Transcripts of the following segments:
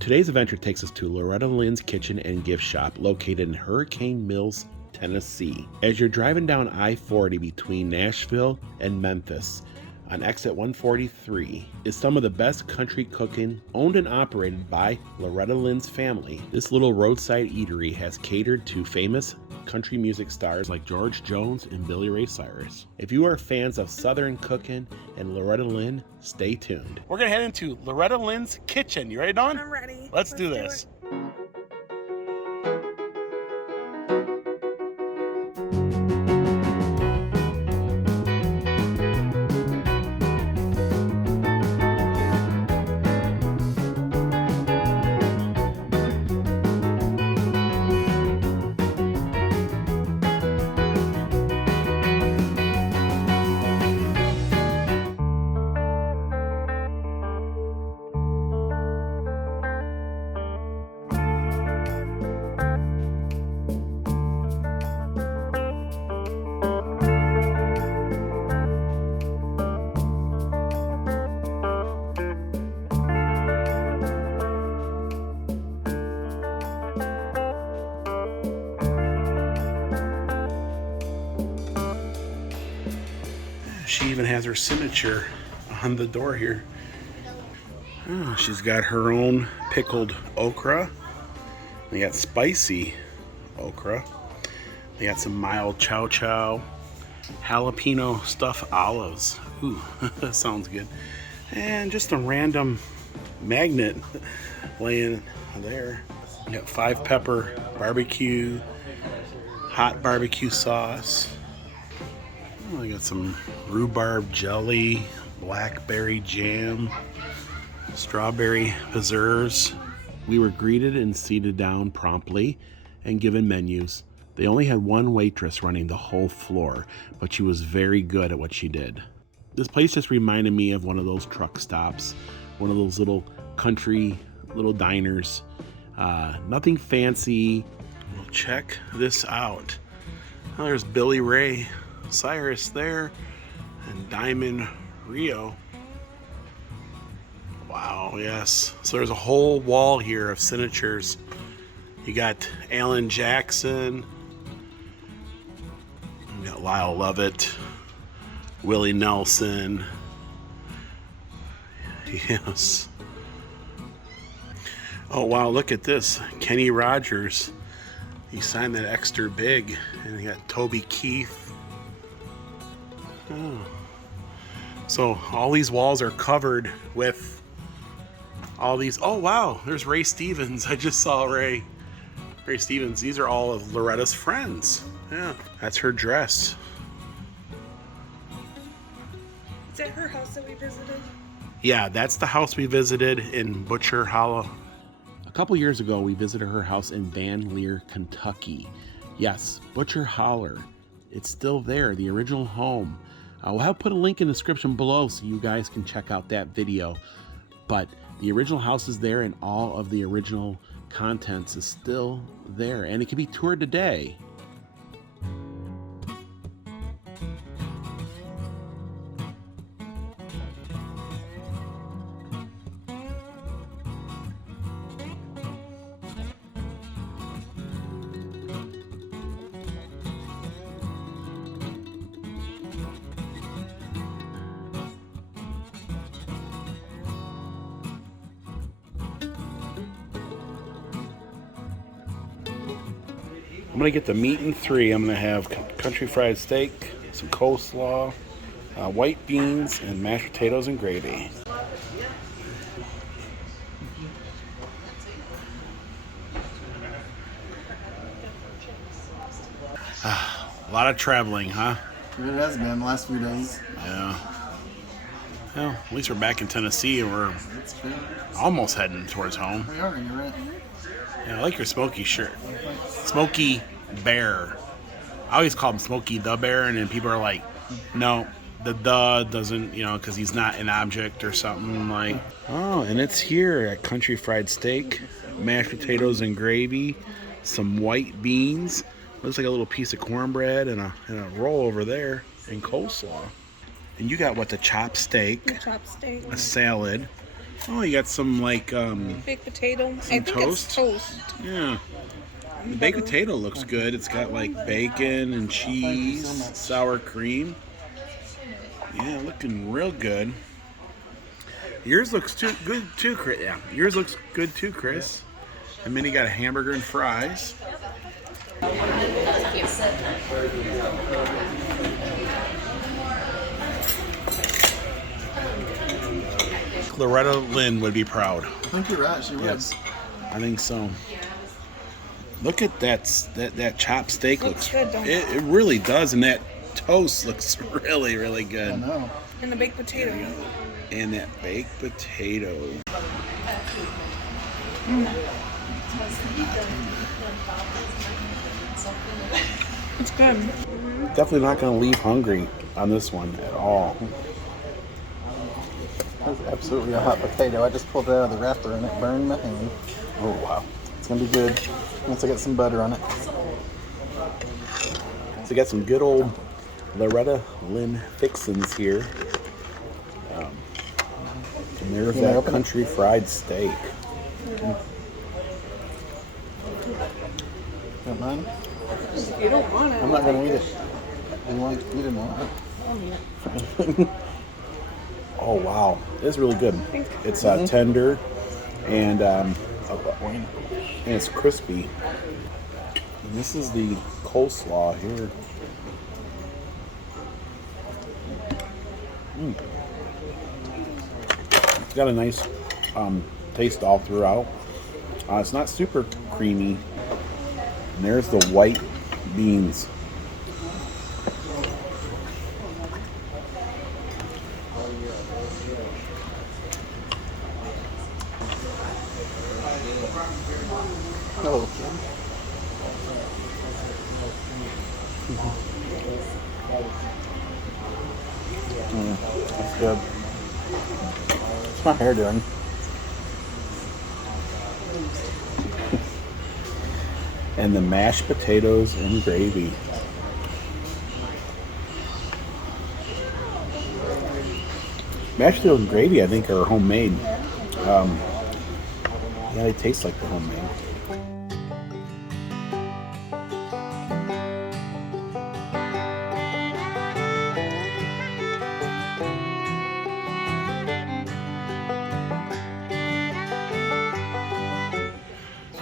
Today's adventure takes us to Loretta Lynn's Kitchen and Gift Shop located in Hurricane Mills, Tennessee. As you're driving down I-40 between Nashville and Memphis, on exit 143 is some of the best country cooking owned and operated by Loretta Lynn's family. This little roadside eatery has catered to famous country music stars like George Jones and Billy Ray Cyrus. If you are fans of Southern cooking and Loretta Lynn, stay tuned. We're gonna head into Loretta Lynn's kitchen. You ready, Dawn? I'm ready. Let's do this. She even has her signature on the door here. Oh, she's got her own pickled okra. They got spicy okra. They got some mild chow chow, jalapeno stuffed olives. Ooh, that sounds good. And just a random magnet laying there. You got 5-pepper barbecue, hot barbecue sauce. I got some rhubarb jelly, blackberry jam, strawberry preserves. We were greeted and seated down promptly and given menus. They only had one waitress running the whole floor, but she was very good at what she did. This place just reminded me of one of those truck stops, one of those little country little diners. Nothing fancy. Well, check this out. Oh, there's Billy Ray Cyrus there and Diamond Rio. Wow, yes. So there's a whole wall here of signatures. You got Alan Jackson, you got Lyle Lovett, Willie Nelson. Yes. Oh wow, look at this. Kenny Rogers. He signed that extra big. And you got Toby Keith. Oh. So all these walls are covered with all these. Oh wow, there's Ray Stevens. I just saw Ray Stevens. These are all of Loretta's friends. Yeah, that's her dress. Is that her house that we visited? Yeah, that's the house we visited in Butcher Hollow. A couple years ago, we visited her house in Van Leer, Kentucky. Yes, Butcher Holler. It's still there, the original home. I'll put a link in the description below so you guys can check out that video. But the original house is there and all of the original contents is still there. And it can be toured today. I'm gonna get the meat in 3. I'm gonna have country fried steak, some coleslaw, white beans, and mashed potatoes and gravy. A lot of traveling, huh? It has been the last few days. Yeah. Well, at least we're back in Tennessee and we're That's true. almost heading towards home. We are, you're right. Yeah, I like your Smoky shirt. Smoky Bear. I always call him Smoky the Bear, and then people are like, no, the doesn't, because he's not an object or something like. Oh, and it's here at Country Fried Steak, mashed potatoes and gravy, some white beans. Looks like a little piece of cornbread and a roll over there, and coleslaw. And you got what, the chopped steak, The chopped steak. a salad, Oh, you got some like Baked potato. I think toast? it's toast. yeah. The baked potato looks good. It's got like bacon and cheese, sour cream. Yeah, looking real good. Yours looks good too, Chris. Yeah, yours looks good too, Chris. And then you got a hamburger and fries. Loretta Lynn would be proud. I think you're right. She would. Yes, I think so. Look at that chopped steak. Looks good, don't it? It really does, and that toast looks really, really I good. know. And the baked potato. And that baked potato. It's good. Definitely not going to leave hungry on this one at all. That's absolutely a hot potato. I just pulled it out of the wrapper and it burned my hand. Oh wow! It's gonna be good once I get some butter on it. So you got some good old Loretta Lynn fixins here. And there's You wanna that open it? country fried steak. Don't mind? You don't want it. I'm not gonna eat it. You didn't want it. I'll eat it. Oh wow, it's really good. It's tender and it's crispy. And this is the coleslaw here. It's got a nice taste all throughout. It's not super creamy. And there's the white beans. Oh, that's good. What's my hair doing? And the mashed potatoes and gravy. Mashed potatoes and gravy, I think, are homemade. Yeah, they taste like they're homemade.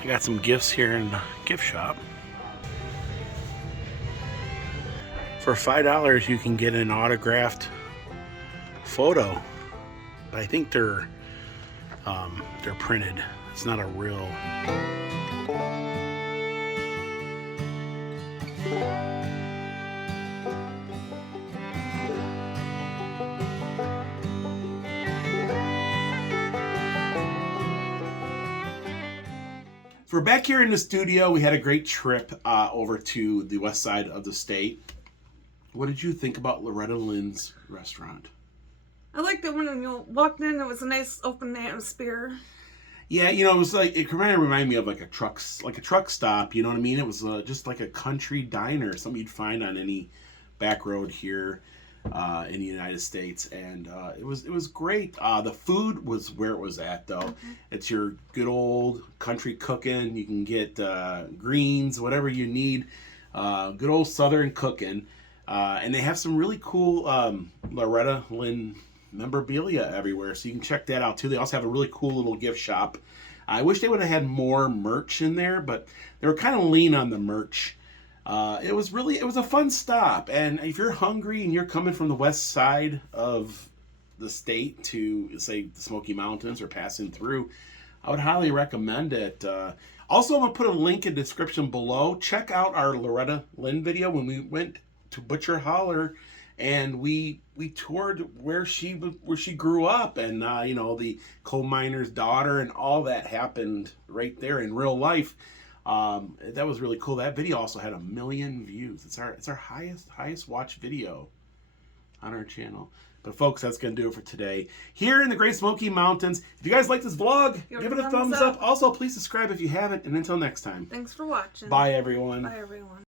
I got some gifts here in the gift shop. For $5, you can get an autographed photo, but I think they're printed. It's not a real. For back here in the studio, we had a great trip over to the west side of the state. What did you think about Loretta Lynn's restaurant? I liked it when you walked in. It was a nice open atmosphere. Yeah, you know, it was like it kind of reminded me of like a truck stop. You know what I mean? It was just like a country diner, something you'd find on any back road here in the United States, and it was great. The food was where it was at, though. Mm-hmm. It's your good old country cooking. You can get greens, whatever you need. Good old Southern cooking, and they have some really cool Loretta Lynn memorabilia everywhere, so you can check that out too. They also have a really cool little gift shop. I wish they would have had more merch in there, but they were kind of lean on the merch. It was a fun stop, and if you're hungry and you're coming from the west side of the state to, say, the Smoky Mountains or passing through, I would highly recommend it. Also, I'm going to put a link in the description below. Check out our Loretta Lynn video when we went to Butcher Holler, and we toured where she grew up, and you know, the coal miner's daughter, and all that happened right there in real life. That was really cool. That video also had 1 million views. It's our highest watched video on our channel. But folks, that's going to do it for today. Here in the Great Smoky Mountains. If you guys like this vlog, give it a thumbs up. Also, please subscribe if you haven't. And until next time. Thanks for watching. Bye, everyone. Bye, everyone.